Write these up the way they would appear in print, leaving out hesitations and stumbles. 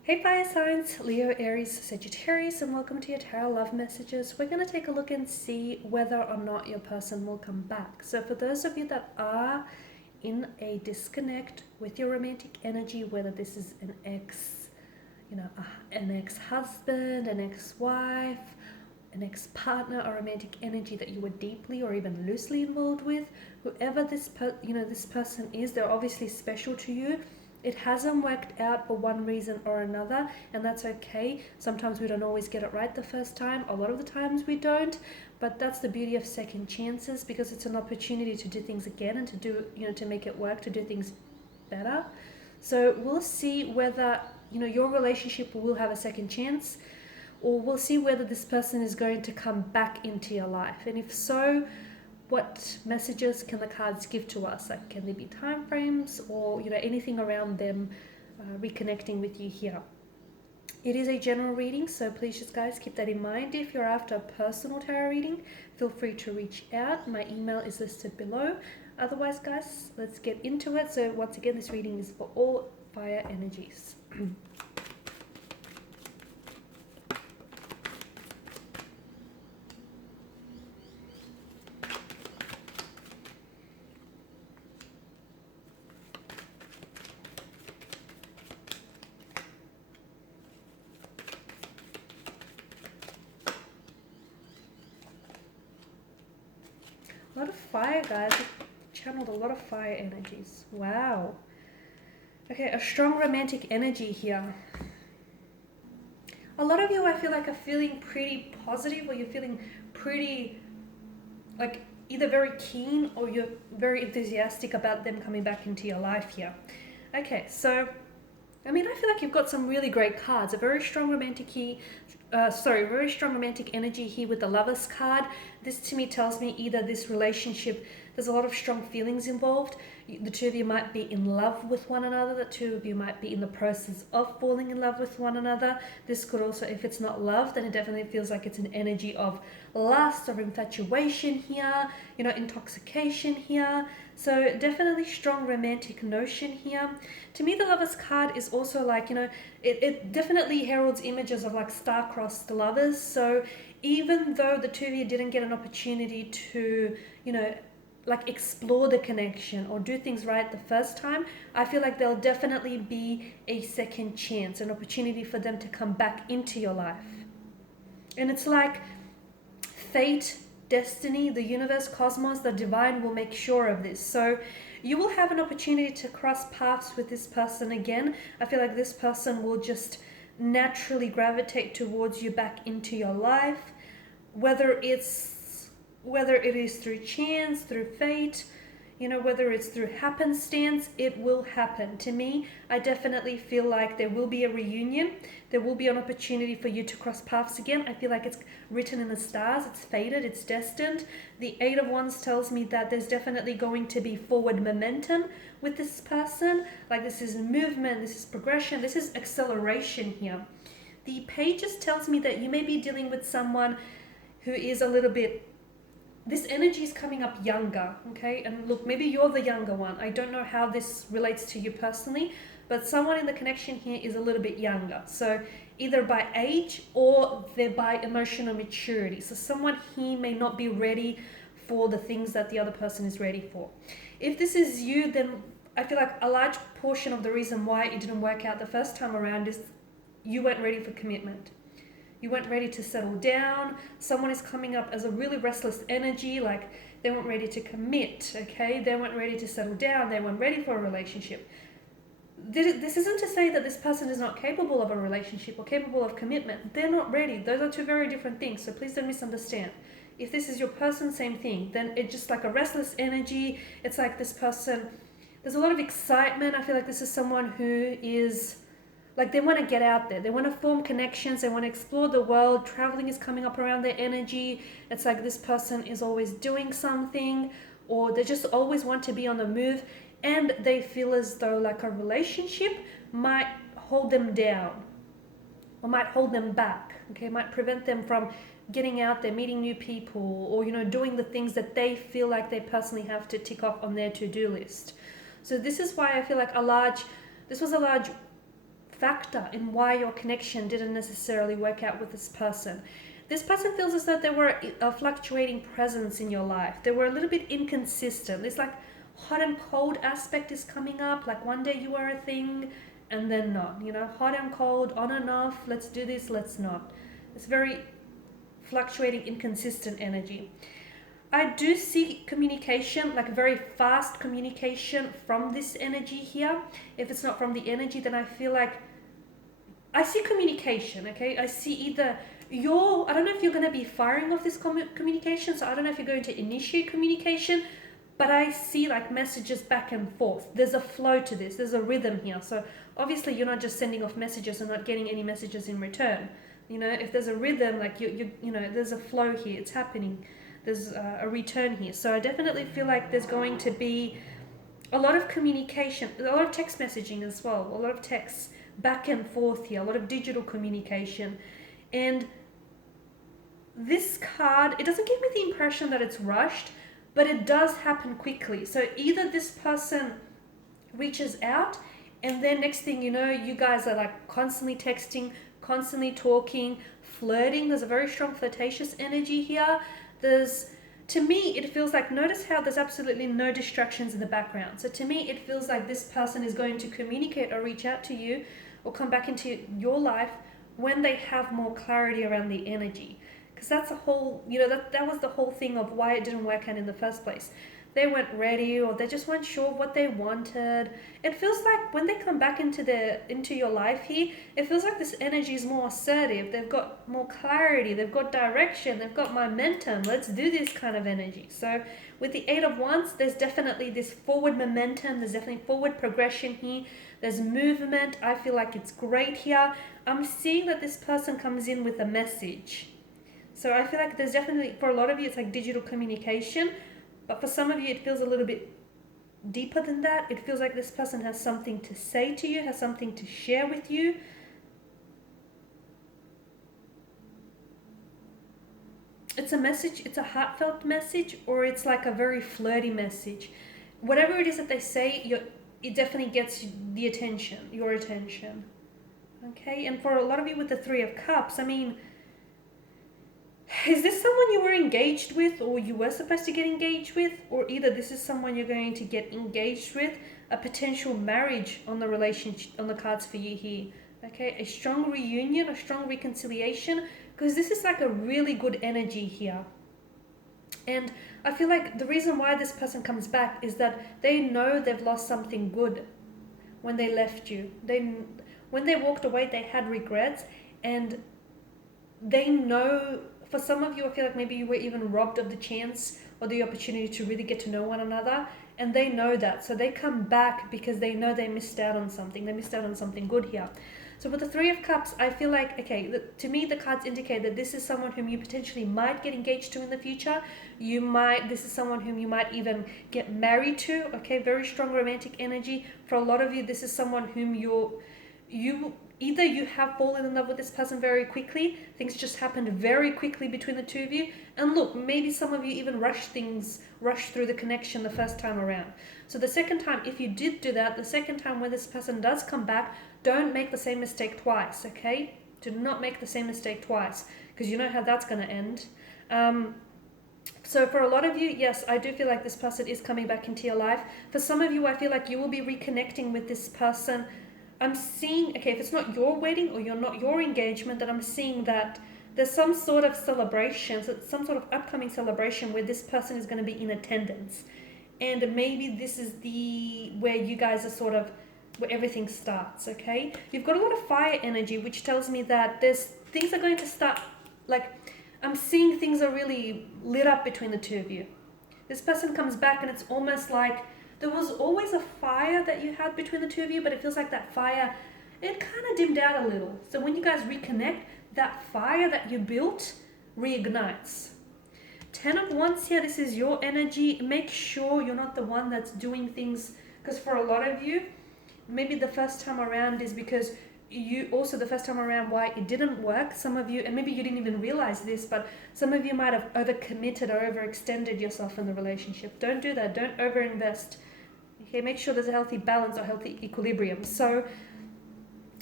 Hey fire signs, Leo, Aries, Sagittarius, and welcome to your tarot love messages. We're going to take a look and see whether or not your person will come back. So for those of you that are in a disconnect with your romantic energy, whether this is an ex, an ex-husband, an ex-wife, an ex-partner, or romantic energy that you were deeply or even loosely involved with, whoever this person is, they're obviously special to you. It hasn't worked out for one reason or another, and that's okay. Sometimes we don't always get it right the first time. A lot of the times we don't, but that's the beauty of second chances, because it's an opportunity to do things again and to do, to make it work, to do things better. So we'll see whether, your relationship will have a second chance, or we'll see whether this person is going to come back into your life. And if so, what messages can the cards give to us? Like, can there be time frames or anything around them reconnecting with you here? It is a general reading, so please just guys keep that in mind. If you're after a personal tarot reading, feel free to reach out. My email is listed below. Otherwise guys, let's get into it. So once again, this reading is for all fire energies. A lot of fire, guys. I've channeled a lot of fire energies. Wow. Okay, a strong romantic energy here. A lot of you, I feel like, are feeling pretty positive, or you're feeling pretty, like, either very keen or you're very enthusiastic about them coming back into your life here. Okay, so, I feel like you've got some really great cards. A very strong romantic very strong romantic energy here with the Lovers card. This to me tells me either this relationship, there's a lot of strong feelings involved. The two of you might be in love with one another. The two of you might be in the process of falling in love with one another. This could also, if it's not love, then it definitely feels like it's an energy of lust or infatuation here, intoxication here. So definitely strong romantic notion here. To me, the Lovers card is also like, it definitely heralds images of like star-crossed lovers. So even though the two of you didn't get an opportunity to, like explore the connection or do things right the first time, I feel like there'll definitely be a second chance, an opportunity for them to come back into your life. And it's like fate, destiny, the universe, cosmos, the divine will make sure of this. So you will have an opportunity to cross paths with this person again. I feel like this person will just naturally gravitate towards you back into your life, whether it is through chance, through fate, whether it's through happenstance, it will happen. To me, I definitely feel like there will be a reunion. There will be an opportunity for you to cross paths again. I feel like it's written in the stars, it's fated, it's destined. The Eight of Wands tells me that there's definitely going to be forward momentum with this person. Like, this is movement, this is progression, this is acceleration here. The Pages tells me that you may be dealing with someone who is a little bit, this energy is coming up younger, okay? And look, maybe you're the younger one. I don't know how this relates to you personally, but someone in the connection here is a little bit younger. So either by age or they're by emotional maturity. So someone here may not be ready for the things that the other person is ready for. If this is you, then I feel like a large portion of the reason why it didn't work out the first time around is you weren't ready for commitment. You weren't ready to settle down. Someone is coming up as a really restless energy, like they weren't ready to commit, okay? They weren't ready to settle down. They weren't ready for a relationship. This isn't to say that this person is not capable of a relationship or capable of commitment. They're not ready. Those are two very different things, so please don't misunderstand. If this is your person, same thing. Then it's just like a restless energy. It's like this person, there's a lot of excitement. I feel like this is someone who is, like, they want to get out there. They want to form connections. They want to explore the world. Traveling is coming up around their energy. It's like this person is always doing something, or they just always want to be on the move. And they feel as though like a relationship might hold them down or might hold them back, okay? Might prevent them from getting out there, meeting new people, or, doing the things that they feel like they personally have to tick off on their to-do list. So this is why I feel like this was a large factor in why your connection didn't necessarily work out with this person. This person feels as though they were a fluctuating presence in your life. They were a little bit inconsistent. This like hot and cold aspect is coming up. Like one day you are a thing and then not. You know, hot and cold, on and off. Let's do this, let's not. It's very fluctuating, inconsistent energy. I do see communication, like very fast communication from this energy here. If it's not from the energy, then I feel like I see communication, okay? I see either I don't know if you're going to be firing off this communication, so I don't know if you're going to initiate communication, but I see like messages back and forth. There's a flow to this, there's a rhythm here. So obviously you're not just sending off messages and not getting any messages in return. You know, if there's a rhythm, like you know, there's a flow here, it's happening. There's a return here. So I definitely feel like there's going to be a lot of communication, a lot of text messaging as well, a lot of texts back and forth here, a lot of digital communication. And this card, it doesn't give me the impression that it's rushed, but it does happen quickly. So either this person reaches out and then next thing you know, you guys are like constantly texting, constantly talking, flirting. There's a very strong flirtatious energy here. To me, it feels like, notice how there's absolutely no distractions in the background. So to me, it feels like this person is going to communicate or reach out to you or come back into your life when they have more clarity around the energy. Because that's a whole, you know, that was the whole thing of why it didn't work out in the first place. They weren't ready, or they just weren't sure what they wanted. It feels like when they come back into your life here, it feels like this energy is more assertive. They've got more clarity, they've got direction, they've got momentum. Let's do this kind of energy. So with the Eight of Wands, there's definitely this forward momentum, there's definitely forward progression here. There's movement. I feel like it's great here. I'm seeing that this person comes in with a message. So I feel like there's definitely, for a lot of you, it's like digital communication. But for some of you, it feels a little bit deeper than that. It feels like this person has something to say to you, has something to share with you. It's a message, it's a heartfelt message, or it's like a very flirty message. Whatever it is that they say, it definitely gets the attention, your attention. Okay, and for a lot of you with the Three of Cups, I mean, is this someone you were engaged with or you were supposed to get engaged with? Or either this is someone you're going to get engaged with, a potential marriage on the relationship, on the cards for you here. Okay, a strong reunion, a strong reconciliation, because this is like a really good energy here. And I feel like the reason why this person comes back is that they know they've lost something good when they left you. When they walked away, they had regrets, and they know, for some of you, I feel like maybe you were even robbed of the chance or the opportunity to really get to know one another, and they know that. So they come back because they know they missed out on something. They missed out on something good here. So with the Three of Cups, I feel like, okay, to me, the cards indicate that this is someone whom you potentially might get engaged to in the future. This is someone whom you might even get married to, okay? Very strong romantic energy. For a lot of you, this is someone whom either you have fallen in love with this person very quickly, things just happened very quickly between the two of you, and look, maybe some of you even rushed through the connection the first time around. So the second time, if you did do that, the second time when this person does come back, don't make the same mistake twice, okay? Do not make the same mistake twice, because you know how that's going to end. So for a lot of you, yes, I do feel like this person is coming back into your life. For some of you, I feel like you will be reconnecting with this person. I'm seeing, okay, if it's not your wedding or your engagement, then I'm seeing that there's some sort of celebration, so some sort of upcoming celebration where this person is going to be in attendance. And maybe this is where you guys are sort of, where everything starts, okay? You've got a lot of fire energy, which tells me that things are going to start, like, I'm seeing things are really lit up between the two of you. This person comes back and it's almost like there was always a fire that you had between the two of you, but it feels like that fire, it kind of dimmed out a little. So when you guys reconnect, that fire that you built reignites. 10 of Wands here, this is your energy. Make sure you're not the one that's doing things, because for a lot of you, maybe the first time around is because the first time around why it didn't work. Some of you, and maybe you didn't even realize this, but some of you might have overcommitted or overextended yourself in the relationship. Don't do that. Don't overinvest. Okay, make sure there's a healthy balance or healthy equilibrium. So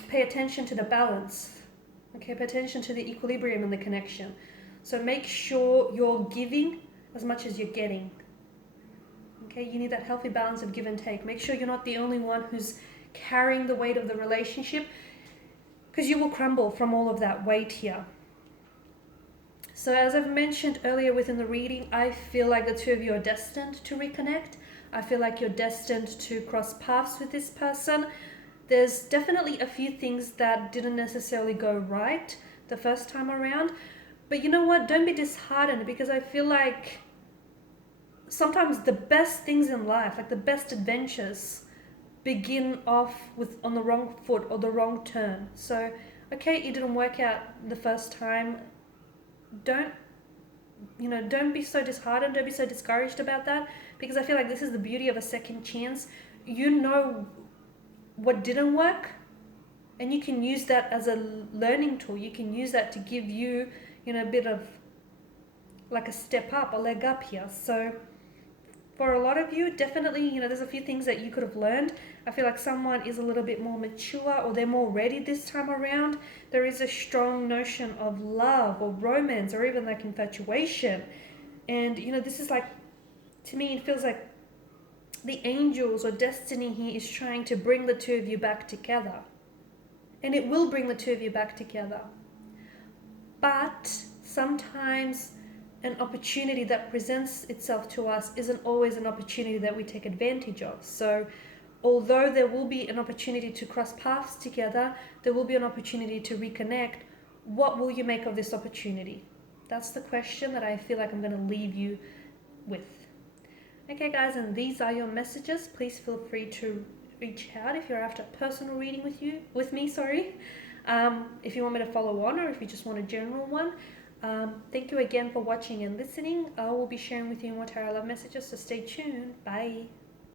pay attention to the balance. Okay, pay attention to the equilibrium and the connection. So make sure you're giving as much as you're getting. Okay, you need that healthy balance of give and take. Make sure you're not the only one who's carrying the weight of the relationship, because you will crumble from all of that weight here. So as I've mentioned earlier within the reading, I feel like the two of you are destined to reconnect. I feel like you're destined to cross paths with this person. There's definitely a few things that didn't necessarily go right the first time around. But you know what? Don't be disheartened, because I feel like sometimes the best things in life, like the best adventures, begin off with on the wrong foot or the wrong turn. So, okay, it didn't work out the first time. Don't be so disheartened. Don't be so discouraged about that, because I feel like this is the beauty of a second chance. You know what didn't work, and you can use that as a learning tool. You can use that to give you, a bit of like a step up, a leg up here. So for a lot of you, definitely, there's a few things that you could have learned. I feel like someone is a little bit more mature, or they're more ready this time around. There is a strong notion of love or romance, or even like infatuation. And, this is like, to me, it feels like the angels or destiny here is trying to bring the two of you back together. And it will bring the two of you back together. But sometimes an opportunity that presents itself to us isn't always an opportunity that we take advantage of. So although there will be an opportunity to cross paths together, there will be an opportunity to reconnect. What will you make of this opportunity? That's the question that I feel like I'm going to leave you with. Okay guys, and these are your messages. Please feel free to reach out if you're after a personal reading with me. If you want me to follow on, or if you just want a general one. Thank you again for watching and listening. I will be sharing with you more tarot love messages, so stay tuned. Bye.